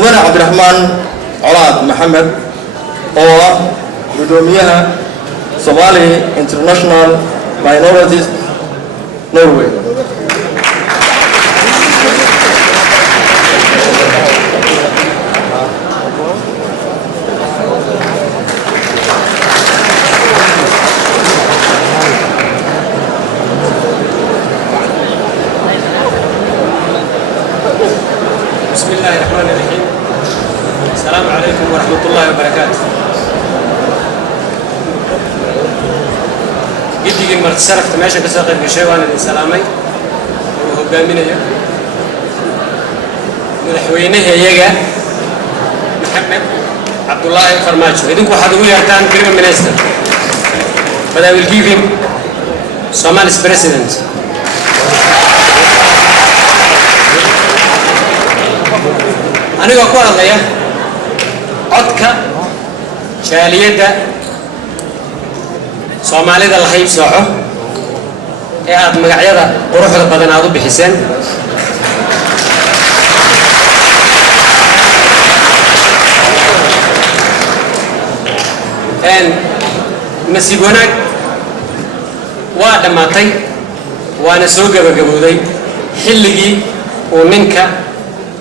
مدن عبد الرحمن عراد محمد هو قدوميها Somali International Minorities Norway. بسم الله الرحمن الرحيم. السلام عليكم ورحمة الله وبركاته. جدي مرت سرفت ماشي كساقي بشيء وأنا السلامي وهجامينه من حوينه يجا محمد عبد الله فرماجو. إذن كو حد يقول يرتان بريم مينستر. But I will give him Somali's president. أنا أقول الله يا عدك شالية Somali ذا الخيب صاحو أد مقعدة قروح البدن عضو بحسن أن مسيبونك وادماتي وأنا سوق بجبودي حلقي ومنك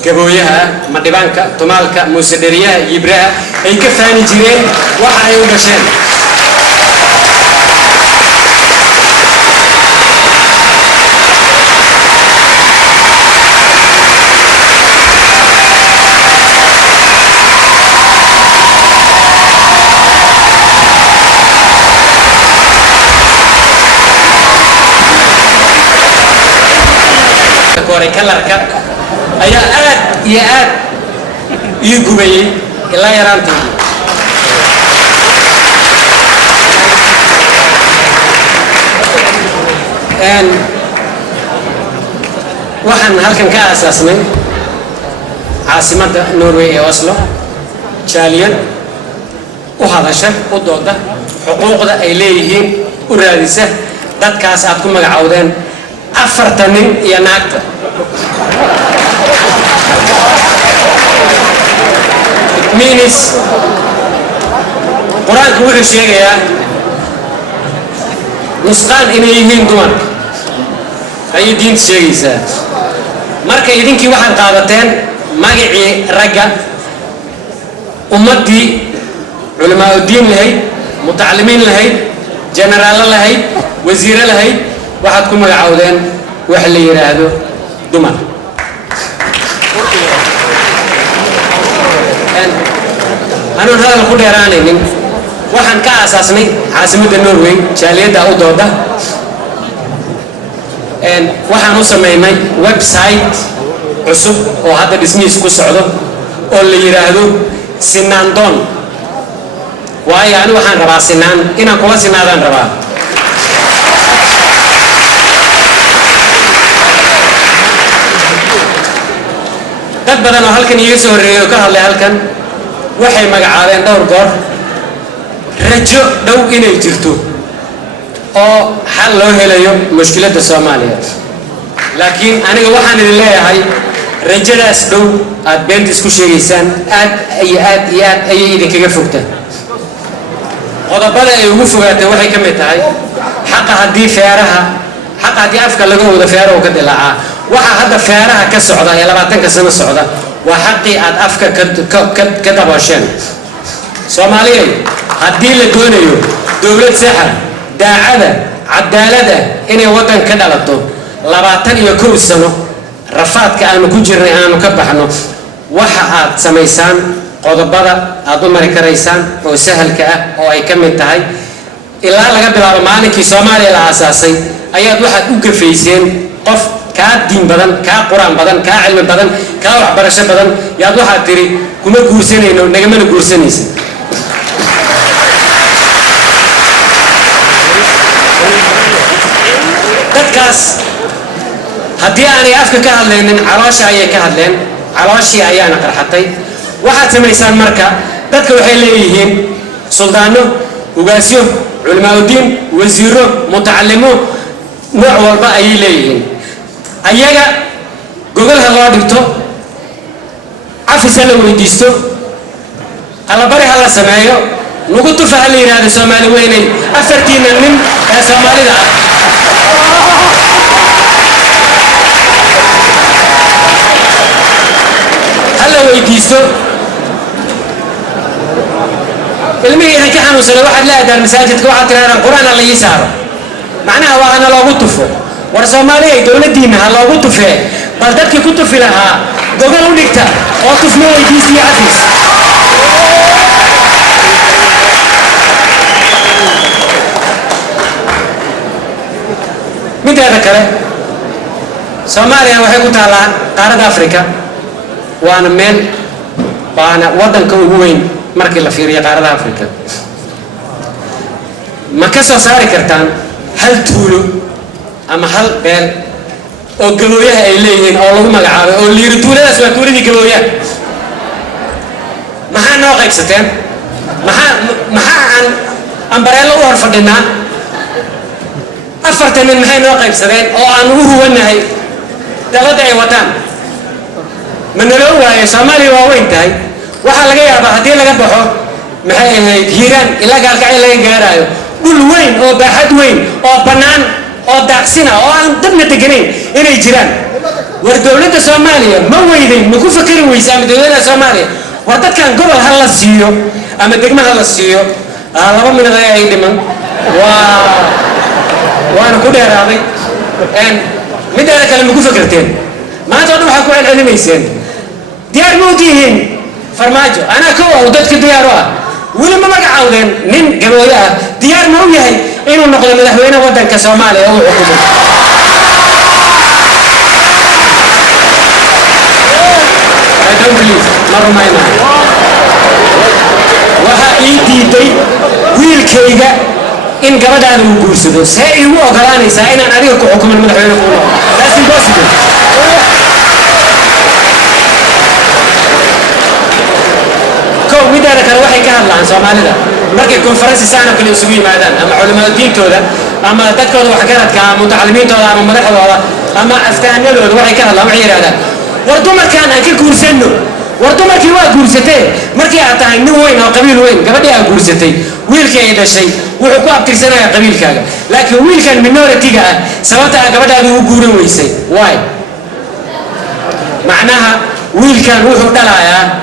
gabooyaha madhibaanka tumaalka muusadariyaha ibraha ay ka faani jireen waxa ay u dhasheen koray kalarka ayaa aad iyo aad ii gubayay ilaa yaraantii waxaan halkan ka aasaasnay caasimadda Norway ee Oslo jaaliyad u hadasha u dooda xuquuqda ay leeyihiin u raadisa dadkaas aad ku magacaawdeen 4 nin iyo naagta means quraanku wuxuu sheegayaa nusqaan inay yihiin dumar ay diinta sheegaysaa marka idinkii waxaad qaadateen magacii ragga ummadii culamaa diin lahayd mutacallimiin lahayd jeneraal lahayd wasiir lahayd waxaad ku magacaawdeen wax la yiraahdo dumar أنا هذا الكل يراني وحن كأساسني عاصمة النرويج جالية أودودا إن وحن نسميه ويب سايت عصب وهذا اسمه سكوس عضو اللي يراهدو سنان دون وهاي يعني وحن ربع سنان إنا كوا سنان ربع قد بدنا هالكن يسوع الريوكا هالكن waxay magacaabeen dhowr goor rajo dhow inay jirto oo xal loo helayo mushkiladda Soomaaliyeed laakiin aniga waxaan idin leeyahay rajadaas dhow aad beenta isku sheegaysaan aad ay idinkaga fogtaan qodobada ay ugu fogaatay waxay ka mid tahay xaqa haddii afka laga wada feero oo ka dilaaca waxa hadda feeraha ka socda ee 20 sano socda وحقي أد أفكار كذا باشين سوماليين هدي لدونيو دولة سحر داعدة عدالة إني وطن كذا لطو لبعتن يكون سنو رفعت كأنه كجرني أنا مكبحنو وحقات سميسان قضبضة أضمر كريسان أو سهل كأ أو أي كم انتهي إلا لقد بالعمانك سومالي الأساسي أيات واحد أوكفيسين قف كدين بدن كقرآن بدن كعلم بدن كعبرشة بدن يا دو حاتري كم كورسين إنه نجمن كورسين يس تكاس هدي أنا أفكر كهلين علاش أيه كهلين علاش أيه أنا قرحتي واحد سميسان مركا تذكر حيليهين سلطانه وقاسيو علماء الدين وزيره متعلمه نوع والباء أيه ليهين ayaga gogolha loo dhigto عفو سلم ويديستو هلا بري هلا سمايو نقطة فهالي هذا سومالي ويني أفرتين من سومالي ذا هلا ويديستو المية هيك حنو سنة واحد لا ده المساجد كواحد ترى القرآن اللي يساره معناها وأنا لو قلت فيه ورسومالي دولة دينها لو قلت فيه بلدك كنت في لها دولة ونكتة وقف مو يديسي عفيس مين هذا كله سوماليا waxay ku taalaa qaaradda Afrika waana meel waana wadanka ugu weyn markii la fiiriyo qaaradda Afrika ma ka soo saari kartaan hal tuulo ama hal beel oo galooyaha ay leeyihiin oo lagu magacaabo oo liir tuuladaas waa tuuladii galooyaha maxaa noo qaybsateen maxaa aan ambareelo u horfadhinaa afartan min maxay noo qaybsadeen oo aan ugu huwanahay dalada ay wataan ma naloo waayo Soomaaliya waa weyn tahay waxaa laga yaabaa haddii laga baxo maxay ahayd hiiraan ilaa gaalkacyo laga gaaraayo dhul weyn oo baaxad weyn oo bannaan oo daaqsina oo aan dadna deganayn inay jiraan war dowladda Soomaaliya ma weyday ma ku fakari weysaa ama dowladda Soomaaliya war dadkan gobol hal la siiyo ama degmo hal la siiyo laba minad ay dhiman وانا كده راضي ان مدى هذا كلام يقول فكرتين ما تقولوا حكوا عن علميسين ديار موتيهن فرماجو انا كوا ودتك ديارها ولما ما قعودين من قالوا ديار مويه انه نقول مدحوينه ودن كسومالي او I don't believe مرة ما ينام وها ايدي دي ويل كيغا إن قبل هذا المقصود سائل وقراني سائل أنا أريد حكم المدحين كله that's impossible كم مدة ذكر واحد كان عن سومالي ده مركي كونفرنس سنة كل أسبوع معدن أما علماء الدين تودا أما تذكر وحكرت كمتعلمين تودا أما مدح ولا أما أفتان يلو واحد كان الله معير هذا وردوا مكان أكيد كورسنو وردوا مكان واحد كورستي مركي أعطاني إنه وين أو قبيل وين قبل يا كورستي ويل كي هذا الشيء وحكوا أبتكسنا يا قبيل كذا لكن ويل كان من نور تيجا سواتها قبل هذا وجورن ويسي واي معناها ويل كان هو دلايا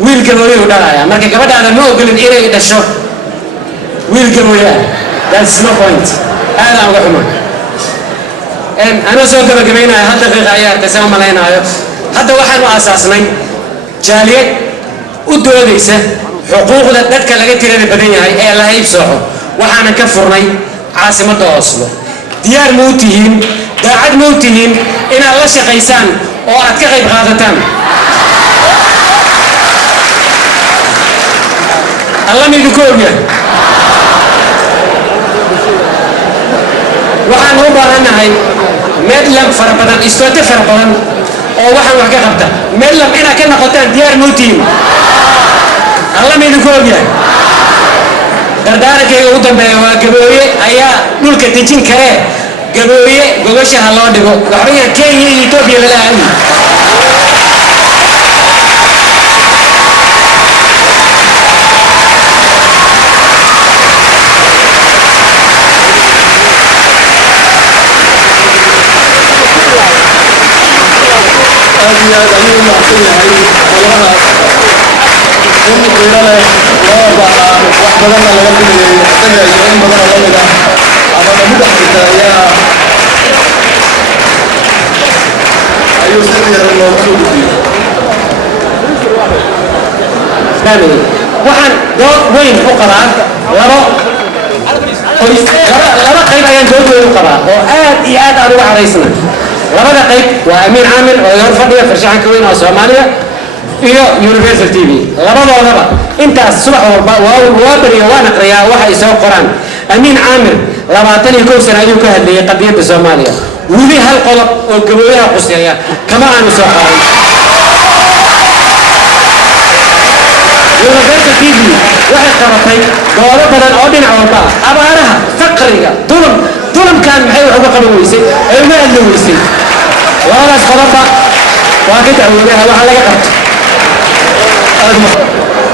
ويل كان هو دلايا ما كان قبل هذا نو قلنا إيه إذا شو ويل كان هو that's no point هذا هو كمان أنا سويت بجمعنا هذا في غاية تسمى ملايين هذا واحد أساسنا جالية ودوليسه حقوق dadka laga tirada badan yahay ee la haybsooco waxaana ka furnay caasimadda Oslo diyaar ma u tihiin daacad ma u tihiin inaad la shaqaysaan oo aad ka qayb qaadataan Allah midu koobiya waxaan u baahanahay meedlam fara badan istoote fara badan oo waxaan wax ka qabta meedlam inaad ka noqotaan diyaar ma u tihiin الله ما يقول يعني دردارك يقول دم وجبوية أيا نقول كتجين كره جبوية جوجش هلا دبوا لحرية كي يتوبي ولا هم waxaan dood weyn u qabaa laba qayb ayaan dood weyn u qabaa oo aad iyo aad aan uga cadaysana labada qayb waa Amiin Caamir oo hor fadhiya farshaxanka weyn oo Soomaaliya iyo Universal TV labadoodaba intaas subax walba waa bariyo waan aqriyaa waxa ay soo qoraan Amiin Caamir 21 sano ayuu ka hadlayay qadiyadda Soomaaliya weli hal qodob oo gabooyaha quseeya kama aanu soo qaadan Universal TV waxay qabatay doodo badan oo dhinac walba abaaraha faqriga dulamkan maxay wax uga qaban weysay ay uga hadli weysay labadaas qodobba waa ka dacwoodaha waxa laga qabto أدمى